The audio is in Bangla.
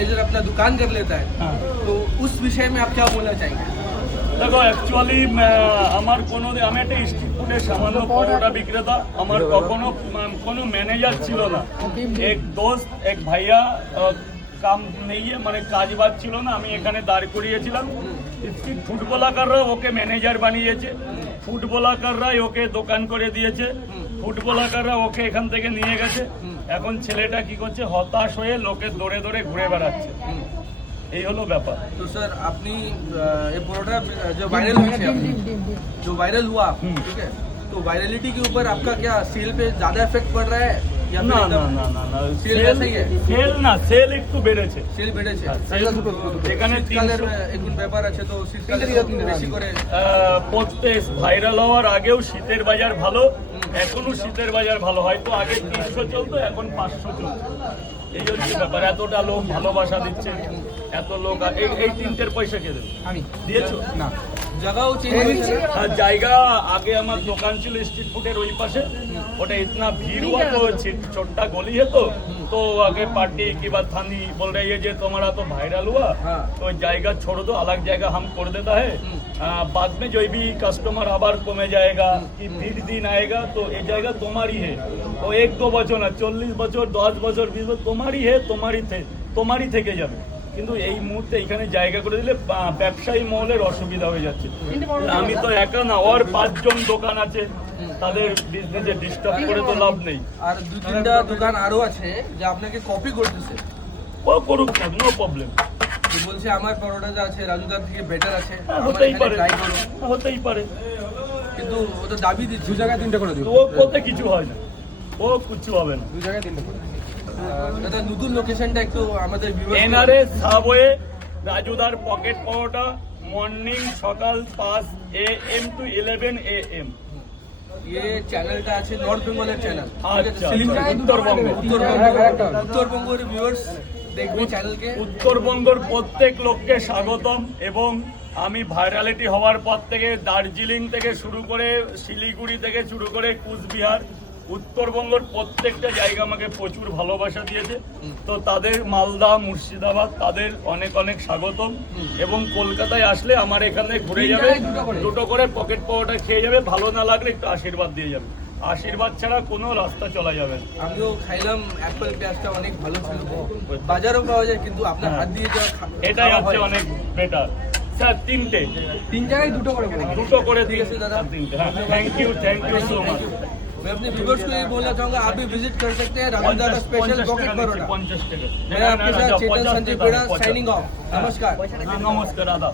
मैनेजर अपना दुकान कर लेता है, तो उस विषय में आप क्या बोलना चाहेंगे? দেখো অ্যাকচুয়ালি আমার আমি একটা স্ট্রিট ফুডের সামান্য পরোটা বিক্রেতা। আমার কখনো কোনো ম্যানেজার ছিল না। এক দোস্ত এক ভাইয়া কাম নেই মানে কাজ বাজ ছিল না, আমি এখানে দাঁড় করিয়েছিলাম। স্ট্রিট ফুটবলাররা ওকে ম্যানেজার বানিয়েছে, ফুটবলাররাই ওকে দোকান করে দিয়েছে, ফুটবলাররা ওকে এখান থেকে নিয়ে গেছে। এখন ছেলেটা কি করছে, হতাশ হয়ে লোকের দৌড়ে দৌড়ে ঘুরে বেড়াচ্ছে। এই হলো ব্যাপার। तो सर अपनी ये परोठा जो वायरल हुई थी, जो वायरल हुआ, ठीक है, तो वायरलिटी के ऊपर आपका क्या सेल पे ज्यादा इफेक्ट पड़ रहा है या না না না না না সেল ऐसे ही है? সেল একটু বেড়েছে। সেল বেড়েছে। এখানে শীতকালের একটু ব্যাপার আছে, তো শীতকালে বেশি করে পড়তে ভাইরাল হওয়ার আগেও শীতের বাজার ভালো, এখনো শীতের বাজার ভালো। হয়তো আগে 300 চলতো, এখন 500 চলতো। এই হচ্ছে ব্যাপার। এতটা লোক ভালোবাসা দিচ্ছে, এত লোক। এই তিনটের পয়সা কে দেবে? আমি দিয়েছো না। জায়গাও চেঞ্জ হয়েছে। জায়গা আগে আমার দোকান ছিল স্ট্রিট ফুডের ওই পাশে, ওটা इतना भीड़ हुआ तो छोटा गली है तो आगे पार्टी की बात थानी बोल रही है जे तुम्हारा तो वायरल हुआ, तो जाएगा छोड़ दो, अलग जगह हम कर देता है। बाद में जो भी कस्टमर आबार कमे जाएगा कि भीड़ दिन आएगा तो ये जगह तुम्हारी है। तो 1-2 বছর না, 40 বছর 10 বছর 20 বছর তোমারই है, তোমারই থেকে যাবে। কিন্তু এই মুহূর্তে এখানে জায়গা করে দিলে ব্যবসায়ী মহলের অসুবিধা হয়ে যাচ্ছে। আমি তো একা না, ওর 5 জন দোকান আছে, তাদের বিজনেসে ডিস্টার্ব করে তো লাভ নেই। আর 2-3টা দোকান আরো আছে যে আপনাকে কপি করতেছে। ও করুক না, নো প্রবলেম। বলছে আমার পরোটা যা আছে রাজুদার থেকে বেটার আছে, হতেই পারে, হতেই পারে। কিন্তু ও তো দাবি দিচ্ছে 2 জায়গায় 3টা করে দিও। ও করতে কিছু হয় না, ও কিছু হবে না। 2 জায়গায় 3টা করে দাদা, নতুন লোকেশনটা একটু আমাদের এনআরএ সাবওয়ে রাজুদার পকেট পরোটা, মর্নিং সকাল 5 AM to 11 AM। ये চ্যানেলটা আছে নর্থ বেঙ্গলের চ্যানেল, উত্তরবঙ্গের ভিউয়ার্স দেখবে চ্যানেলকে। উত্তরবঙ্গের প্রত্যেক লোককে স্বাগতম। এবং আমি ভাইরালিটি হওয়ার পর থেকে দার্জিলিং থেকে শুরু করে শিলিগুড়ি থেকে শুরু করে কুচবিহার, উত্তরবঙ্গের প্রত্যেকটা জায়গা আমাকে প্রচুর ভালোবাসা দিয়েছে। তো তাদের মালদা, মুর্শিদাবাদ, তাদের অনেক অনেক স্বাগতম। এবং কলকাতায় আসলে আমার এখানে ঘুরে যাবে, 2টো করে পকেট পাওয়াটা খেয়ে যাবে, ভালো না লাগলে একটু আশীর্বাদ দিয়ে যাবে। আশীর্বাদ ছাড়া কোনো রাস্তা চলা যাবে না। আমিও খাইলাম, অ্যাপল পেঁয়াজটা অনেক ভালো ছিল, বাজারও পাওয়া যায়, কিন্তু আপনার হাত দিয়ে যা এটাই হচ্ছে অনেক বেটার। স্যার 3 জায়গায় 2টো করে দিয়ে আছে দাদা। 3টে। হ্যাঁ, থ্যাংক ইউ সো মাচ। मैं अपने व्यूअर्स को ये बोलना चाहूंगा, आप भी विजिट कर सकते हैं राजूदा का स्पेशल पॉकेट परोटा। 50 টাকা। मैं आपके साथ चेतन संजय बेड़ा साइनिंग ऑफ। नमस्कार। नमस्कार दादा।